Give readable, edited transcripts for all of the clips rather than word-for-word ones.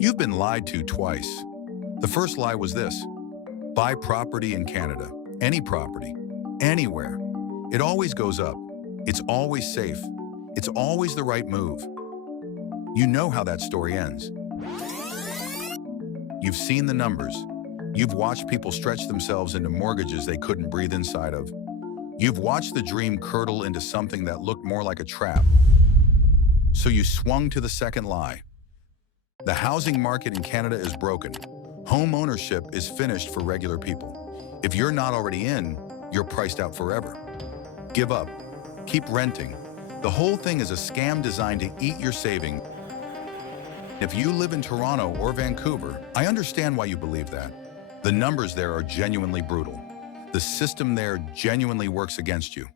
You've been lied to twice. The first lie was this: buy property in Canada, any property, anywhere. It always goes up. It's always safe. It's always the right move. You know how that story ends. You've seen the numbers. You've watched people stretch themselves into mortgages they couldn't breathe inside of. You've watched the dream curdle into something that looked more like a trap. So you swung to the second lie. The housing market in Canada is broken. Home ownership is finished for regular people. If you're not already in, you're priced out forever. Give up. Keep renting. The whole thing is a scam designed to eat your savings. If you live in Toronto or Vancouver, I understand why you believe that. The numbers there are genuinely brutal. The system there genuinely works against you.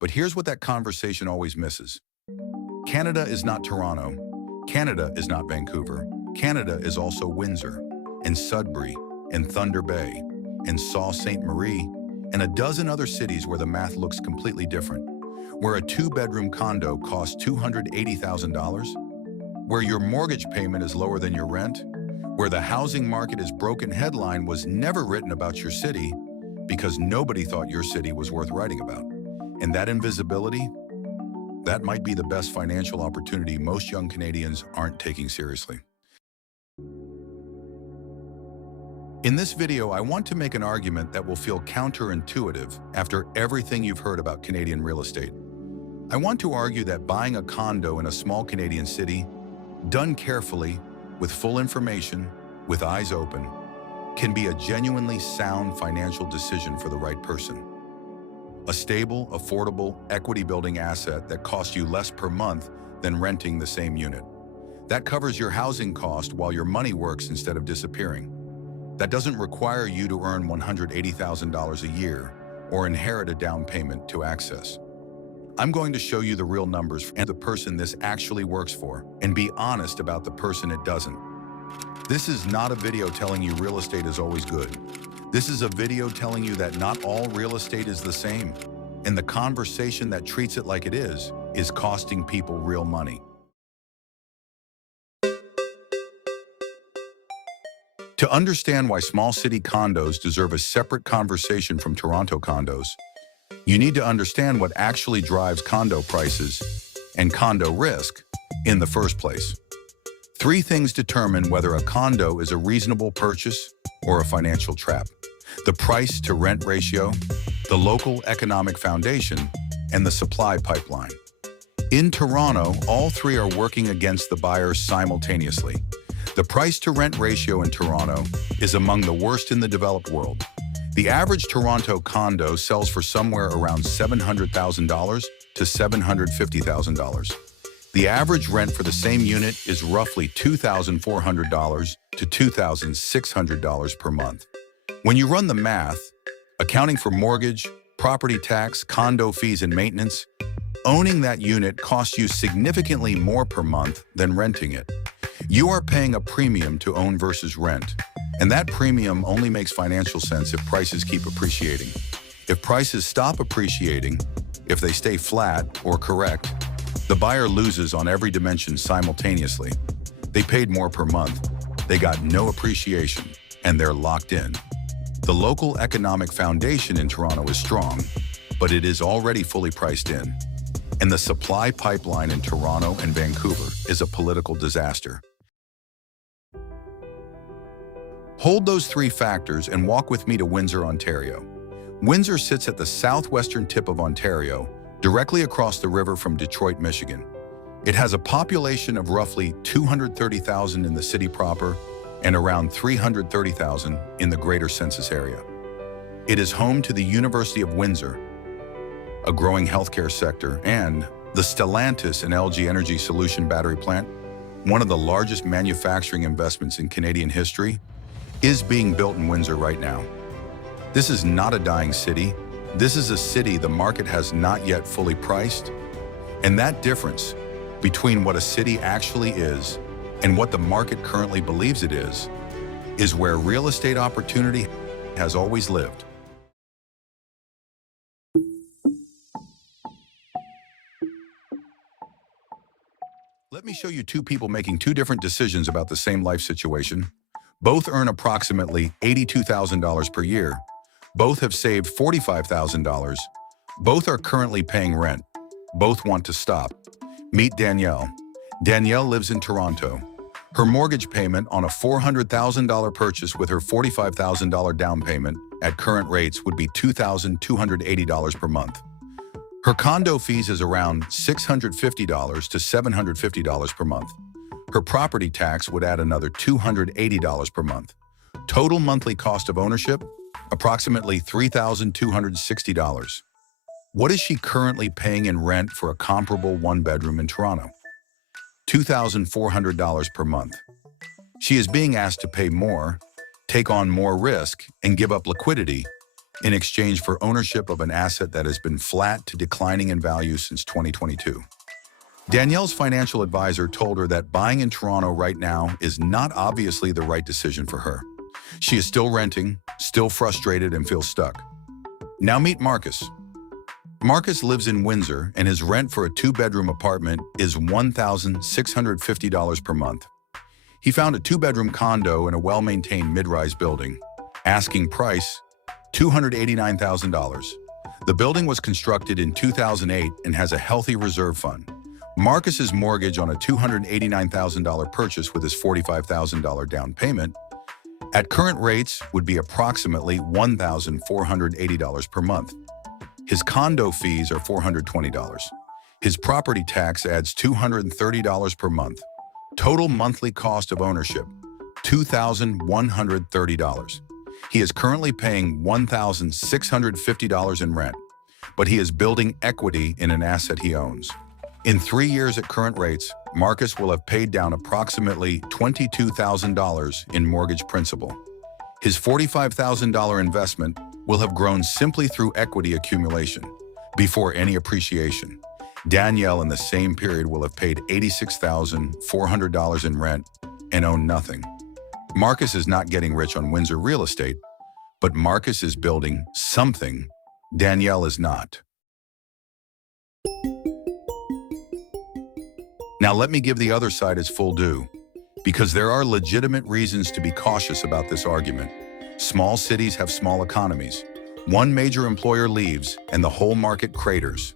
But here's what that conversation always misses. Canada is not Toronto. Canada is not Vancouver. Canada is also Windsor, and Sudbury, and Thunder Bay, and Sault Ste. Marie, and a dozen other cities where the math looks completely different. Where a two-bedroom condo costs $280,000, where your mortgage payment is lower than your rent, where the housing market is broken headline was never written about your city because nobody thought your city was worth writing about. And that invisibility, that might be the best financial opportunity most young Canadians aren't taking seriously. In this video, I want to make an argument that will feel counterintuitive after everything you've heard about Canadian real estate. I want to argue that buying a condo in a small Canadian city, done carefully, with full information, with eyes open, can be a genuinely sound financial decision for the right person. A stable, affordable, equity-building asset that costs you less per month than renting the same unit. That covers your housing cost while your money works instead of disappearing. That doesn't require you to earn $180,000 a year or inherit a down payment to access. I'm going to show you the real numbers and the person this actually works for, and be honest about the person it doesn't. This is not a video telling you real estate is always good. This is a video telling you that not all real estate is the same, and the conversation that treats it like it is costing people real money. To understand why small city condos deserve a separate conversation from Toronto condos, you need to understand what actually drives condo prices and condo risk in the first place. 3 things determine whether a condo is a reasonable purchase or a financial trap: the price-to-rent ratio, the local economic foundation, and the supply pipeline. In Toronto, all 3 are working against the buyers simultaneously. The price-to-rent ratio in Toronto is among the worst in the developed world. The average Toronto condo sells for somewhere around $700,000 to $750,000. The average rent for the same unit is roughly $2,400 to $2,600 per month. When you run the math, accounting for mortgage, property tax, condo fees, and maintenance, owning that unit costs you significantly more per month than renting it. You are paying a premium to own versus rent, and that premium only makes financial sense if prices keep appreciating. If prices stop appreciating, if they stay flat or correct, the buyer loses on every dimension simultaneously. They paid more per month, they got no appreciation, and they're locked in. The local economic foundation in Toronto is strong, but it is already fully priced in. And the supply pipeline in Toronto and Vancouver is a political disaster. Hold those 3 factors and walk with me to Windsor, Ontario. Windsor sits at the southwestern tip of Ontario, directly across the river from Detroit, Michigan. It has a population of roughly 230,000 in the city proper and around 330,000 in the greater census area. It is home to the University of Windsor, a growing healthcare sector, and the Stellantis and LG Energy Solution battery plant, one of the largest manufacturing investments in Canadian history, is being built in Windsor right now. This is not a dying city. This is a city the market has not yet fully priced. And that difference between what a city actually is and what the market currently believes it is where real estate opportunity has always lived. Let me show you two people making two different decisions about the same life situation. Both earn approximately $82,000 per year. Both have saved $45,000. Both are currently paying rent. Both want to stop. Meet Danielle. Danielle lives in Toronto. Her mortgage payment on a $400,000 purchase with her $45,000 down payment at current rates would be $2,280 per month. Her condo fees is around $650 to $750 per month. Her property tax would add another $280 per month. Total monthly cost of ownership, approximately $3,260. What is she currently paying in rent for a comparable one-bedroom in Toronto? $2,400 per month. She is being asked to pay more, take on more risk, and give up liquidity in exchange for ownership of an asset that has been flat to declining in value since 2022. Danielle's financial advisor told her that buying in Toronto right now is not obviously the right decision for her. She is still renting, still frustrated, and feels stuck. Now meet Marcus. Marcus lives in Windsor, and his rent for a two-bedroom apartment is $1,650 per month. He found a two-bedroom condo in a well-maintained mid-rise building. Asking price, $289,000. The building was constructed in 2008 and has a healthy reserve fund. Marcus's mortgage on a $289,000 purchase with his $45,000 down payment at current rates would be approximately $1,480 per month. His condo fees are $420. His property tax adds $230 per month. Total monthly cost of ownership, $2,130. He is currently paying $1,650 in rent, but he is building equity in an asset he owns. In 3 years at current rates, Marcus will have paid down approximately $22,000 in mortgage principal. His $45,000 investment will have grown simply through equity accumulation, before any appreciation. Danielle in the same period will have paid $86,400 in rent and own nothing. Marcus is not getting rich on Windsor real estate, but Marcus is building something Danielle is not. Now let me give the other side its full due, because there are legitimate reasons to be cautious about this argument. Small cities have small economies. One major employer leaves and the whole market craters.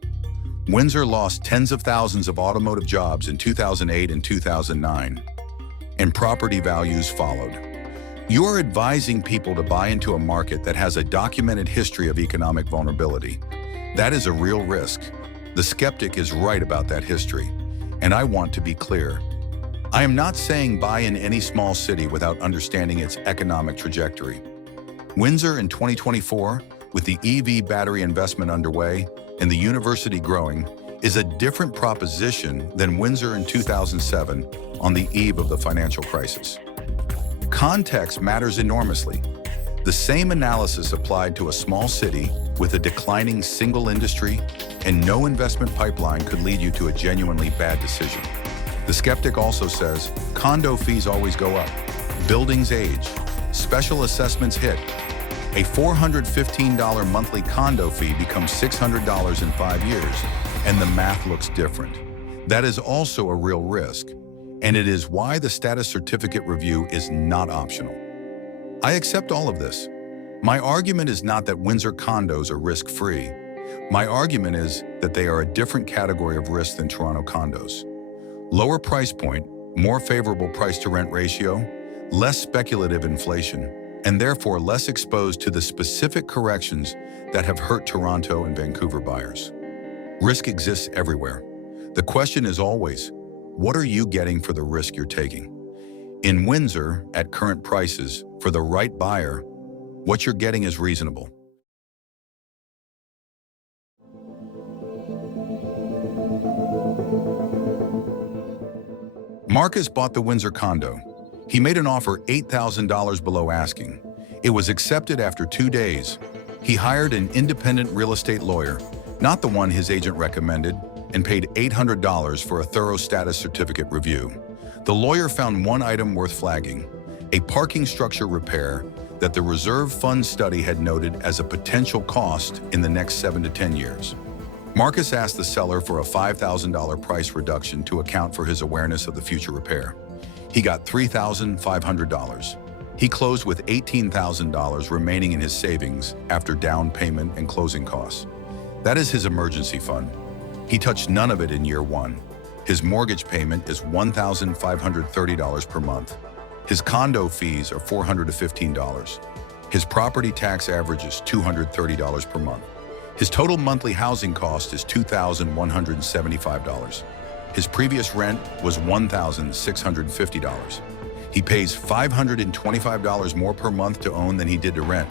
Windsor lost tens of thousands of automotive jobs in 2008 and 2009, and property values followed. You are advising people to buy into a market that has a documented history of economic vulnerability. That is a real risk. The skeptic is right about that history, and I want to be clear. I am not saying buy in any small city without understanding its economic trajectory. Windsor in 2024, with the EV battery investment underway and the university growing, is a different proposition than Windsor in 2007 on the eve of the financial crisis. Context matters enormously. The same analysis applied to a small city with a declining single industry and no investment pipeline could lead you to a genuinely bad decision. The skeptic also says, condo fees always go up, buildings age, special assessments hit. A $415 monthly condo fee becomes $600 in 5 years, and the math looks different. That is also a real risk, and it is why the status certificate review is not optional. I accept all of this. My argument is not that Windsor condos are risk-free. My argument is that they are a different category of risk than Toronto condos. Lower price point, more favorable price-to-rent ratio, less speculative inflation, and therefore less exposed to the specific corrections that have hurt Toronto and Vancouver buyers. Risk exists everywhere. The question is always, what are you getting for the risk you're taking? In Windsor, at current prices, for the right buyer, what you're getting is reasonable. Marcus bought the Windsor condo. He made an offer $8,000 below asking. It was accepted after 2 days. He hired an independent real estate lawyer, not the one his agent recommended, and paid $800 for a thorough status certificate review. The lawyer found one item worth flagging, a parking structure repair that the reserve fund study had noted as a potential cost in the next 7 to 10 years. Marcus asked the seller for a $5,000 price reduction to account for his awareness of the future repair. He got $3,500. He closed with $18,000 remaining in his savings after down payment and closing costs. That is his emergency fund. He touched none of it in year one. His mortgage payment is $1,530 per month. His condo fees are $415. His property tax average is $230 per month. His total monthly housing cost is $2,175. His previous rent was $1,650. He pays $525 more per month to own than he did to rent,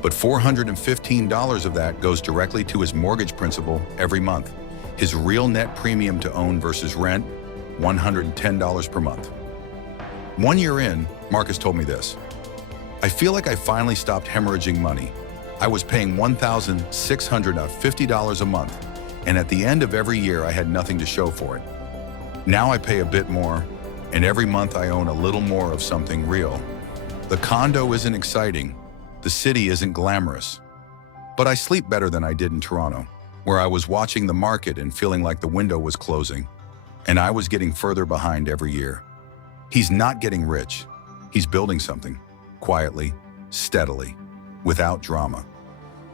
but $415 of that goes directly to his mortgage principal every month. His real net premium to own versus rent, $110 per month. 1 year in, Marcus told me this: "I feel like I finally stopped hemorrhaging money. I was paying $1,650 a month, and at the end of every year I had nothing to show for it. Now I pay a bit more, and every month I own a little more of something real. The condo isn't exciting, the city isn't glamorous, but I sleep better than I did in Toronto, where I was watching the market and feeling like the window was closing, and I was getting further behind every year." He's not getting rich. He's building something, quietly, steadily, without drama,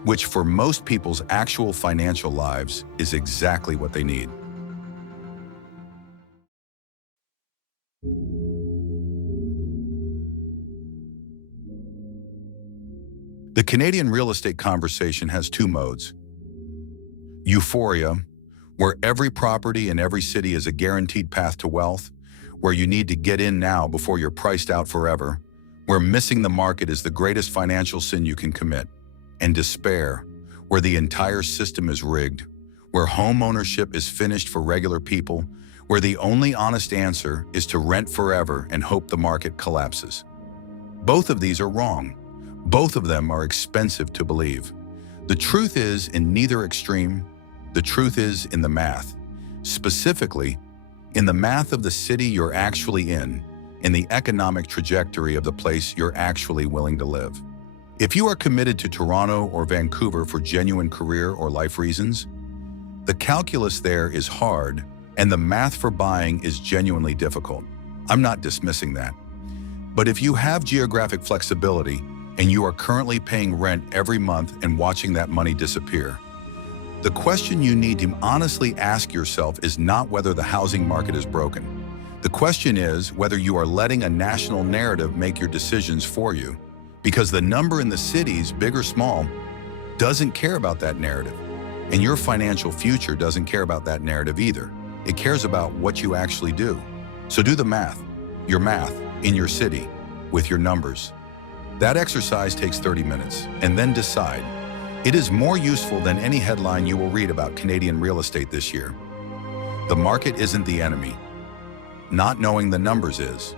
which for most people's actual financial lives is exactly what they need. The Canadian real estate conversation has two modes. Euphoria, where every property in every city is a guaranteed path to wealth, where you need to get in now before you're priced out forever, where missing the market is the greatest financial sin you can commit. And despair, where the entire system is rigged, where home ownership is finished for regular people, where the only honest answer is to rent forever and hope the market collapses. Both of these are wrong. Both of them are expensive to believe. The truth is in neither extreme. The truth is in the math. Specifically, in the math of the city you're actually in the economic trajectory of the place you're actually willing to live. If you are committed to Toronto or Vancouver for genuine career or life reasons, the calculus there is hard and the math for buying is genuinely difficult. I'm not dismissing that. But if you have geographic flexibility and you are currently paying rent every month and watching that money disappear, the question you need to honestly ask yourself is not whether the housing market is broken. The question is whether you are letting a national narrative make your decisions for you, because the number in the cities, big or small, doesn't care about that narrative. And your financial future doesn't care about that narrative either. It cares about what you actually do. So do the math, your math, in your city, with your numbers. That exercise takes 30 minutes, and then decide. It is more useful than any headline you will read about Canadian real estate this year. The market isn't the enemy. Not knowing the numbers is.